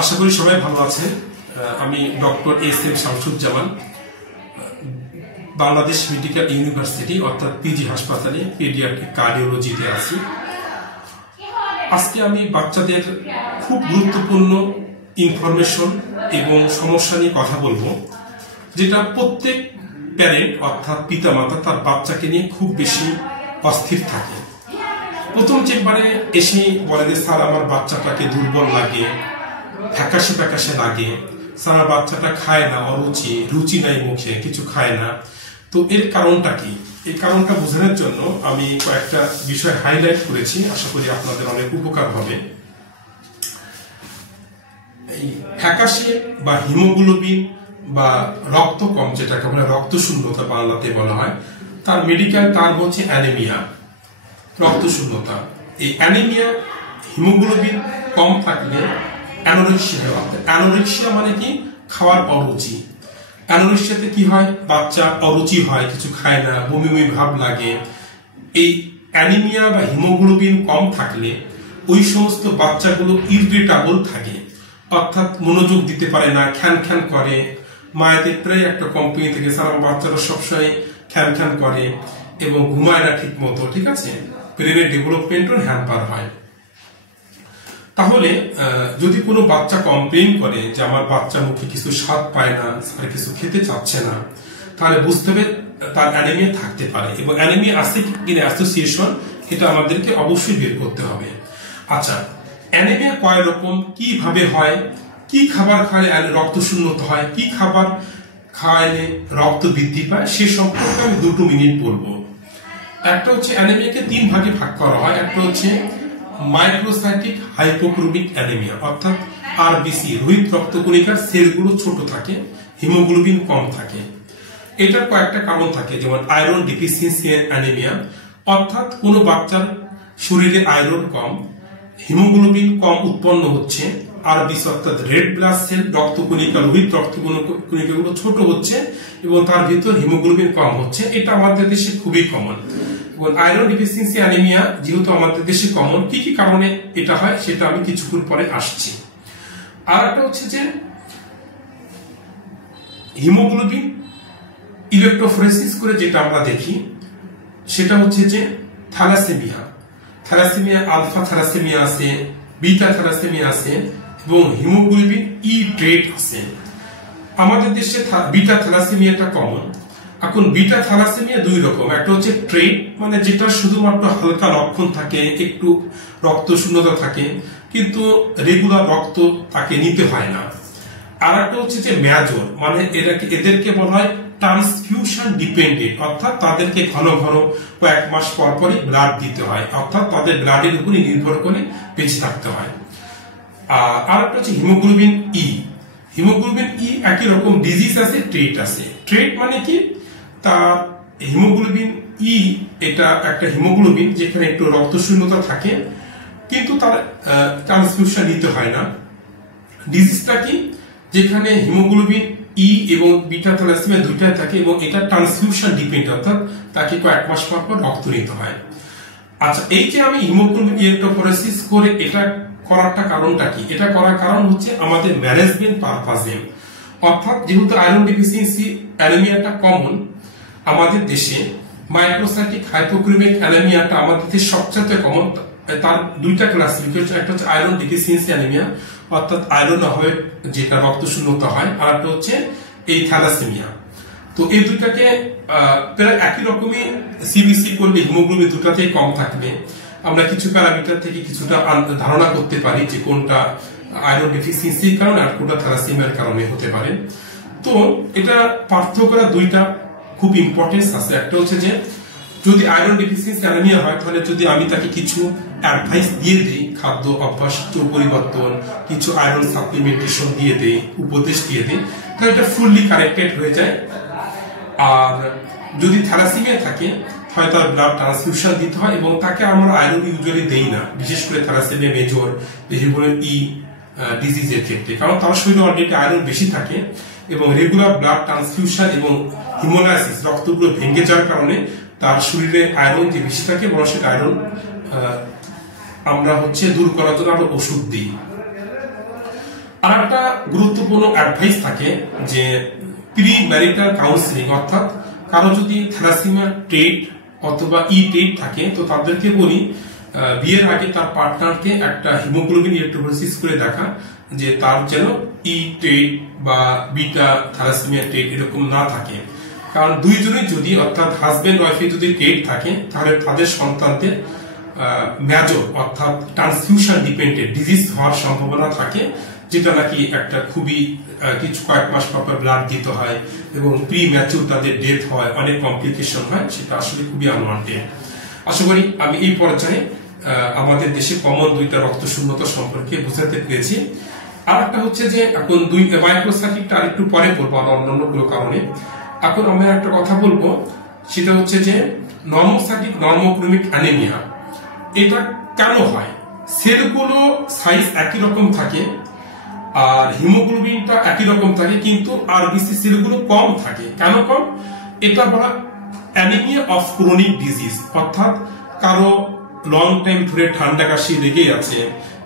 আশা করি সবাই ভালো আছেন। আমি doctor SM. Shamsuzzaman, Bangladesh medical university অর্থাৎ পিজি হাসপাতালে পেডিয়াট্রিক কার্ডিওলজিতে আছি। আজকে আমি বাচ্চাদের খুব গুরুত্বপূর্ণ ইনফরমেশন এবং সমস্যা নিয়ে কথা বলবো, যেটা প্রত্যেক প্যারেন্ট অর্থাৎ পিতামাতা তার বাচ্চাকে নিয়ে খুব বেশি অস্থির থাকে। প্রথম চেম্বারে এসে বলে যে স্যার আমার বাচ্চাটাকে দুর্বল লাগে, ফ্যাকাশে ফ্যাকাশে লাগে, স্যার বাচ্চাটা খায় না, অরুচি, রুচি নাই মুখে, কিছু খায় না। তো এর কারণটা কি? এই কারণটা বোঝানোর জন্য আমি কয়েকটা বিষয় হাইলাইট করেছি, আশা করি আপনাদের অনেক উপকার হবে। এই ফ্যাকাশে বা হিমোগ্লোবিন বা রক্ত কম, যেটাকে বলে রক্ত শূন্যতা বাংলাতে বলা হয়, তার মেডিকেল টার্ম হচ্ছে অ্যানিমিয়া, রক্ত শূন্যতা। এই অ্যানিমিয়া, হিমোগ্লোবিন কম থাকলে অ্যানোরেক্সিয়া হয়। অ্যানোরেক্সিয়া মানে কি? খাওয়ার অরুচি। অ্যানোরেক্সিয়াতে কি হয়? বাচ্চা অরুচি হয়, কিছু খায় না, বমি বমি ভাব লাগে। এই অ্যানিমিয়া বা হিমোগ্লোবিন কম থাকলে ওই সমস্ত বাচ্চাগুলো ইরিটেবল থাকে, অর্থাৎ মনোযোগ দিতে পারে না, খ্যান খ্যান করে। মায়েদের প্রায় একটা কোম্পানি থেকে স্যার আমার বাচ্চারা সবসময় খ্যান খ্যান করে এবং ঘুমায় না ঠিক মতো, ঠিক আছে, ব্রেনের ডেভেলপমেন্টও হ্যাম্পার হয়। তাহলে যদি কোনো বাচ্চা কমপ্লেইন করে যে আমার বাচ্চা মুখে কিছু স্বাদ পায় না, স্যার কিছু খেতে চাচ্ছে না, তাহলে বুঝতে হবে তার অ্যানিমিয়া থাকতে পারে, এবং অ্যানিমিয়া আছে কিনা অ্যাসোসিয়েশন এটা আমাদেরকে অবশ্যই বের করতে হবে। আচ্ছা, অ্যানিমিয়া কয় রকম, কিভাবে হয়, কি খাবার খাইলে রক্ত শূন্যতা হয়, কি খাবার খাইলে রক্ত বৃদ্ধি পায়, সে সম্পর্কে আমি 2 মিনিট বলবো। একটা হচ্ছে অ্যানিমিয়াকে 3 ভাগে ভাগ করা হয়। একটা হচ্ছে মাইক্রোসাইটিক হাইপোক্রোমিক অ্যানিমিয়া, অর্থাৎ আরবিসি, রোহিত রক্তকণিকার সেলগুলো ছোট থাকে, হিমোগ্লোবিন কম থাকে। এটার কয়েকটা কারণ থাকে, যেমন আয়রন ডিফিসিয়েন্সি অ্যানিমিয়া, অর্থাৎ কোনো বাচ্চার শরীরে আয়রন কম, হিমোগ্লোবিন কম উৎপন্ন হচ্ছে, আরবিসি অর্থাৎ রেড ব্লাড সেল, রক্তকণিকা, রোহিত রক্তকণিকাগুলো ছোট হচ্ছে এবং তার ভিতর হিমোগ্লোবিন কম হচ্ছে। এটা আমাদের দেশে খুবই কমন। এবং আয়রন ডিফিসিয়েন্সি অ্যানিমিয়া যেহেতু আমাদের দেশে কমন, কি কি কারণে এটা হয় সেটা আমি কিছুক্ষণ পরে আসছি। আর একটা হচ্ছে যে হিমোগ্লোবিন ইলেকট্রোফোরেসিস করে যেটা আমরা দেখি, সেটা হচ্ছে যে থ্যালাসেমিয়া। থ্যালাসেমিয়া আলফা থ্যালাসেমিয়া আছে, বিটা থ্যালাসেমিয়া আছে এবং হিমোগ্লোবিন ই ট্রেট আছে। আমাদের দেশে বিটা থ্যালাসেমিয়াটা কমন। এখন বিটা থ্যালাসেমিয়া 2 রকম। একটা হচ্ছে ট্রেট, মানে যেটা শুধুমাত্র হালকা লক্ষণ থাকে, একটু রক্ত শূন্যতা থাকে, কিন্তু রেগুলার রক্ত তাকে নিতে হয় না। আর একটা হচ্ছে যে মেজর, মানে এদেরকে বলা হয় ট্রান্সফিউশন ডিপেন্ডেন্ট, অর্থাৎ তাদেরকে ঘন ঘন কয়েক মাস পর পরই ব্লাড দিতে হয়, অর্থাৎ তাদের ব্লাডের উপরে নির্ভর করে বেঁচে থাকতে হয়। আর একটা হচ্ছে হিমোগ্লোবিন ই। হিমোগ্লোবিন ই একই রকম ডিজিজ আছে, ট্রেট আছে। ট্রেট মানে কি? তার হিমোগ্লোবিন ই এটা একটা হিমোগ্লোবিন যেখানে একটু রক্ত শূন্যতা থাকে, কিন্তু তার ট্রান্সফিউশন নিতে হয় না। ডিজিজটা কি? যেখানে হিমোগ্লোবিন ই এবং বিটা থ্যালাসেমিয়া দুইটাই থাকে এবং এটা ট্রান্সফিউশন ডিপেন্ড, অর্থাৎ তাকে কয়েক মাস পর পর রক্ত নিতে হয়। আচ্ছা, এই যে আমি হিমোগ্লোবিন ইলেকট্রোফোরেসিস করে এটা করারটা কারণটা কি? এটা করার কারণ হচ্ছে আমাদের ম্যানেজমেন্ট পারপাসে, অর্থাৎ যেহেতু আয়রন ডিফিসিয়েন্সি অ্যানিমিয়াটা কমন আমাদের দেশে, মাইক্রোসাইটিক হাইপোক্রোমিক অ্যানিমিয়াটা আমাদের দেশে সবচেয়ে কমন। তার 2টা ক্লাসিফিকেশন, একটা হচ্ছে আয়রন ডিফিসিয়েন্সি অ্যানিমিয়া, অর্থাৎ আয়রন অভাবে যেটা রক্ত শূন্যতা হয়, আর একটা হচ্ছে এই থ্যালাসেমিয়া। তো এই দুইটাকে প্রায় একই রকমই সিবিসি করলে হিমোগ্লোবিন দুটাতেই কম থাকবে। আমরা কিছু প্যারামিটার থেকে কিছুটা ধারণা করতে পারি যে কোনটা আয়রন ডিফিসিয়েন্সির কারণে আর কোনটা থ্যালাসেমিয়ার কারণে হতে পারে। তো এটা পার্থক্য করা 2টা খুব ইম্পর্টেন্স আছে। একটা হচ্ছে যে যদি আয়রন ডিফিসিয়েন্সি অ্যানিমিয়া হয়, তাহলে যদি আমি তাকে কিছু অ্যাডভাইস দিয়ে দিই, খাদ্য অভ্যাস পরিবর্তন, কিছু আয়রন সাপ্লিমেন্টেশন দিয়ে দিই, উপদেশ দিয়ে দিই, তাহলে এটা ফুললি কারেক্টেড হয়ে যায়। আর যদি থ্যালাসেমিয়া থাকে, হয় তার ব্লাড ট্রান্সফিউশন দিতে হয়, এবং তাকে আমরা আয়রন ইউজুয়ালি দেই না, বিশেষ করে থ্যালাসেমিয়া মেজর, হিমোগ্লোবিন ই ডিজিজের ক্ষেত্রে, কারণ তার শরীরে অলরেডি আয়রন বেশি থাকে এবং রেগুলার ব্লাড ট্রান্সফিউশন এবং হিমোলাইসিস, রক্তগুলো ভেঙে যাওয়ার কারণে তার শরীরে আয়রন যে বেশি থাকে, বরং সেটা আয়রন আমরা দূর করার জন্য আমরা ওষুধ দিই। আর একটা গুরুত্বপূর্ণ অ্যাডভাইস থাকে যে প্রি ম্যারিটাল কাউন্সিলিং, অর্থাৎ কারো যদি থ্যালাসেমিয়া ট্রেট অথবা ই ট্রেট থাকে তো তাদেরকে বলি বিয়ের আগে তার পার্টনারকে একটা হিমোগ্লোবিন ইলেকট্রোফোরেসিস করে দেখা যে তার যেন ই ট্রেট বা বিটা থ্যালাসেমিয়া ট্রেট এরকম না থাকে। কারণ দুইজনের যদি অর্থাৎ হাজবেন্ড ওয়াইফে যদি ট্রেট থাকে তাহলে তাদের সন্তানদের মেজর অর্থাৎ ট্রান্সফিউশন ডিপেন্ডেন্ট ডিজিজ হওয়ার সম্ভাবনা থাকে, যেটা নাকি একটা খুবই কিছু কয়েক মাস পর ব্লাড দিতে হয় এবং প্রি ম্যাচিউর তাদের ডেথ হয়, অনেক কমপ্লিকেশন হয়, সেটা আসলে খুবই আনওয়ান্টেড। আশা করি আমি এই পর্যায়ে আমাদের দেশে কমন দুইটা রক্ত শূন্যতা সম্পর্কে বুঝাতে পেরেছি। আর একটা হচ্ছে যে এখন দুই মাইক্রোসাইটিকটা আরেকটু পরে বলবো অন্যান্য কোনো কারণে। এখন আমরা একটা কথা বলবো, সেটা হচ্ছে যে নর্মোসাইটিক নর্মোক্রোমিক অ্যানিমিয়া এটা কেন হয়। সেলগুলো সাইজ একই রকম থাকে আর হিমোগ্লোবিনটা একই রকম থাকে, কিন্তু আরবিসি সেলগুলো কম থাকে। কেন কম? এটা বলা অ্যানিমিয়া অফ ক্রনিক ডিজিজ, অর্থাৎ কারো লং টাইম ধরে ঠান্ডা কাশি লেগে আছে,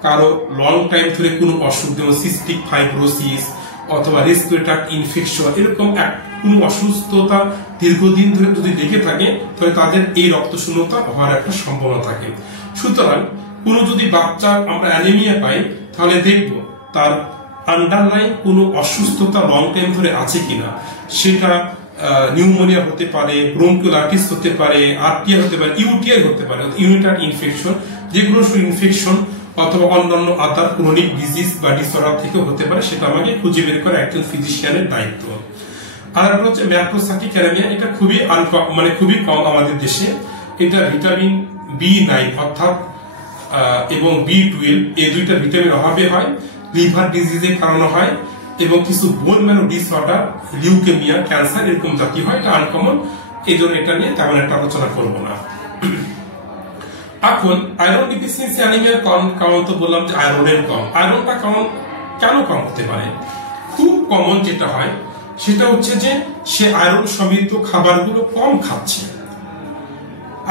কারো লং টাইম ধরে কোনো অসুখ যেমন সিস্টিক ফাইব্রোসিস অথবা রেসপিরেটরি ইনফেকশন, এরকম কোনো অসুস্থতা দীর্ঘদিন ধরে যদি লেগে থাকে তাহলে তাদের এই রক্তশূন্যতা হওয়ার একটা সম্ভাবনা থাকে। সুতরাং কোনো যদি বাচ্চা আমরা অ্যানিমিয়া পাই তাহলে দেখবো তার আন্ডারলাইন কোনো অসুস্থতা লং টাইম ধরে আছে কিনা। সেটা নিউমোনিয়া হতে পারে, ব্রঙ্কিওলাইটিস হতে পারে, আরটিআই হতে পারে, ইউটিআই হতে পারে, ইউরিনারি ইনফেকশন, যেগুলো ইনফেকশন অথবা অন্যান্য আদার ক্রনিক ডিজিজ বা ডিসঅর্ডার থেকে হতে পারে, সেটা আমাকে খুঁজে বের করা একজন ফিজিশিয়ানের দায়িত্ব। আর একটা হচ্ছে ম্যাক্রোসাইটিক অ্যানিমিয়া, এটা খুবই খুবই কম আমাদের দেশে। এটা ভিটামিন B9 অর্থাৎ এবং B12 এই দুইটা ভিটামিন অভাবে হয়, লিভার ডিজিজের কারণে হয় এবং কিছু bone marrow disorder, leukaemia, cancer এরকম জাতীয় হয়। এটা আনকমন, এই জন্য এটা নিয়ে তেমন একটা আলোচনা করবো না। এখন আয়রন ডিফিসিয়েন্সি অ্যানিমিয়ার কারণ তো বললাম যে আয়রনের কম। আয়রনটা কেন কম হতে পারে? খুব কমন যেটা হয় সেটা হচ্ছে যে সে আয়রন সমৃদ্ধ খাবারগুলো কম খাচ্ছে।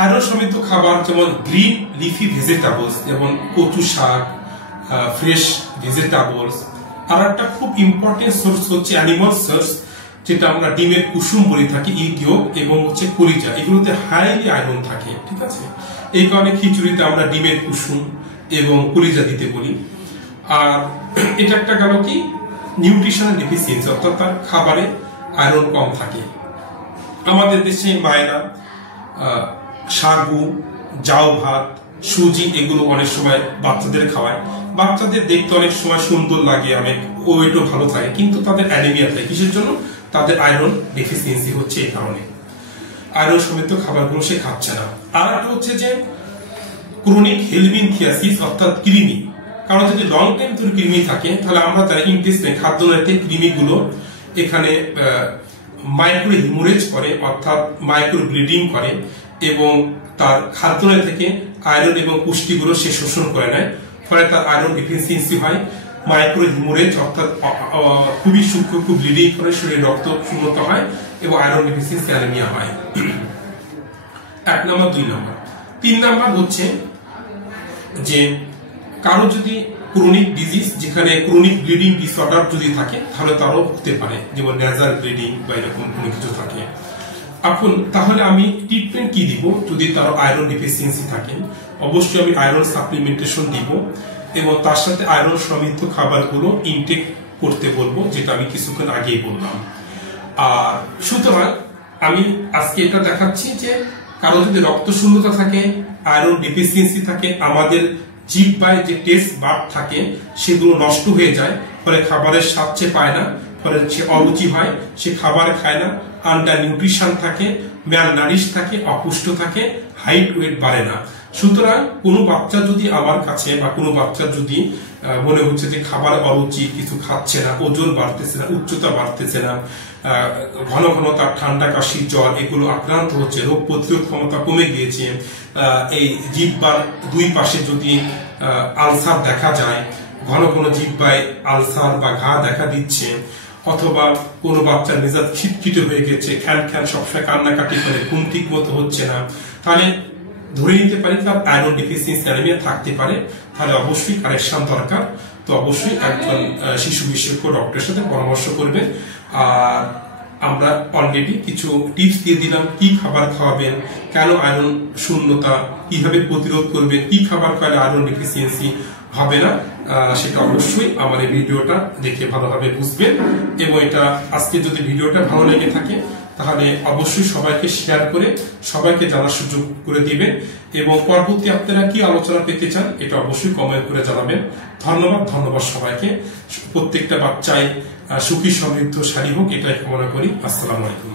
আয়রন সমৃদ্ধ খাবার যেমন গ্রিন লিফি ভেজিটেবলস, যেমন কচু শাক, ফ্রেশ ভেজিটেবলস। আর একটা খুব ইম্পর্টেন্ট সোর্স হচ্ছে অ্যানিমাল সোর্স, যেটা আমরা ডিমের কুসুম বলে থাকি, ইগ ইয়ক এবং হচ্ছে কলিজা, এগুলোতে হাইলি আয়রন থাকে। ঠিক আছে, এই কারণে খিচুড়িতে আমরা ডিমের কুসুম এবং কলিজা দিতে বলি। আর এটা একটা গেল কি নিউট্রিশনাল ডেফিসিয়েন্সি, অর্থাৎ তার খাবারে আয়রন কম থাকে। আমাদের দেশে মায়েরা সাগু, জাউ ভাত, সুজি এগুলো অনেক সময় বাচ্চাদের খাওয়ায়। বাচ্চাদের দেখতে অনেক সময় সুন্দর লাগে, অনেক ওয়েটও ভালো থাকে, কিন্তু তাদের অ্যানিমিয়া থাকে। কিসের জন্য? তাদের আয়রন ডেফিসিয়েন্সি হচ্ছে এই কারণে। আয়রন সমৃদ্ধ খাবারগুলো সে খাচ্ছে না। আর একটা হচ্ছে যে ক্রনিক হেলমিনথিয়াসিস অর্থাৎ কৃমি। কারণ যদি লং টাইম ধরে কৃমি থাকে তাহলে আমরা তারা ইন্টেস্টাইন খাদ্যনালীতে কৃমিগুলো এখানে মাইক্রো হিমোরেজ করে, অর্থাৎ মাইক্রো ব্লিডিং করে এবং তার খাদ্যনালী থেকে আয়রন এবং পুষ্টিগুলো সে শোষণ করে নেয়, ফলে তার আয়রন ডিফিসিয়েন্সি হয়। মাইক্রো হিমোরেজ অর্থাৎ খুবই সূক্ষ্ম খুব ব্লিডিং করে শরীরে রক্ত শূন্যতা হয় এবং আয়রন ডিফিসিয়েন্সি অ্যানিমিয়া হয়। 1 নম্বর। 2 নম্বর। 3 নম্বর হচ্ছে যে কারো যদি ক্রনিক ডিজিজ, যেখানে ক্রনিক ব্লিডিং ডিসঅর্ডার যদি থাকে তাহলে তারও হতে পারে, যেমন নেজাল ব্লিডিং বা এরকম কোনো কিছু থাকে। এখন তাহলে আমি ট্রিটমেন্ট কি দিব যদি তার আয়রন ডেফিসিয়েন্সি থাকে? অবশ্যই আমি আয়রন সাপ্লিমেন্টেশন দিব এবং তার সাথে আয়রন সমৃদ্ধ খাবারগুলো ইনটেক করতে বলবো, যেটা আমি কিছুক্ষণ আগেই বললাম। আর সুতরাং আমি আজকে এটা দেখাচ্ছি যে কারো যদি রক্ত শূন্যতা থাকে, আয়রন ডেফিসিয়েন্সি থাকে, আমাদের জিহ্বায় যে টেস্ট বাড থাকে সেগুলো নষ্ট হয়ে যায়, ফলে খাবারের স্বাদ সে পায় না, ফলে সে অরুচি হয়, সে খাবার খায় না, আন্ডার নিউট্রিশন থাকে, ম্যাল নারিশ থাকে, অপুষ্ট থাকে, হাইট ওয়েট বাড়ে না। সুতরাং কোনো বাচ্চা যদি আমার কাছে বা কোনো বাচ্চার যদি মনে হচ্ছে যে খাবার অরুচি, কিছু খাচ্ছে না, ওজন বাড়তেছে না, উচ্চতা বাড়তেছে না, ঘন ঘন তার ঠান্ডা কাশি জ্বর এগুলো আক্রান্ত হচ্ছে, রোগ প্রতিরোধ ক্ষমতা কমে গিয়েছে, এই জিহ্বার 2 পাশে যদি আলসার দেখা যায়, ঘন ঘন জিহ্বায় আলসার বা ঘা দেখা দিচ্ছে, অথবা কোনো বাচ্চার মেজাজ খিটখিটে হয়ে গেছে, খ্যান খ্যান সবসময় কান্নাকাটি করে, ঘুম ঠিক মতো হচ্ছে না, তাহলে ধরে নিতে পারি তার আয়রন ডেফিসিয়েন্সি অ্যানিমিয়া থাকতে পারে। তাহলে অবশ্যই কারেকশন দরকার। তো অবশ্যই একজন শিশু বিশেষজ্ঞ ডক্টরের সাথে পরামর্শ করবেন। আর আমরা অলরেডি কিছু টিপস দিয়ে দিলাম, কি খাবার খাওয়াবেন, কেন আয়রন শূন্যতা, কিভাবে প্রতিরোধ করবেন, কি খাবার খাওয়ালে আয়রন ডেফিসিয়েন্সি হবে না, সেটা অবশ্যই আমার এই ভিডিওটা দেখে ভালোভাবে বুঝবেন। এবং এটা আজকে যদি ভিডিওটা ভালো লেগে থাকে তাহলে অবশ্যই সবাইকে শেয়ার করে সবাইকে জানার সুযোগ করে দিবেন। এবং পরবর্তী আপনারা কি আলোচনা পেতে চান এটা অবশ্যই কমেন্ট করে জানাবেন। ধন্যবাদ সবাইকে। প্রত্যেকটা বাচ্চাই সুখী সমৃদ্ধশালী হোক এটাই কামনা করি। আসসালামু আলাইকুম।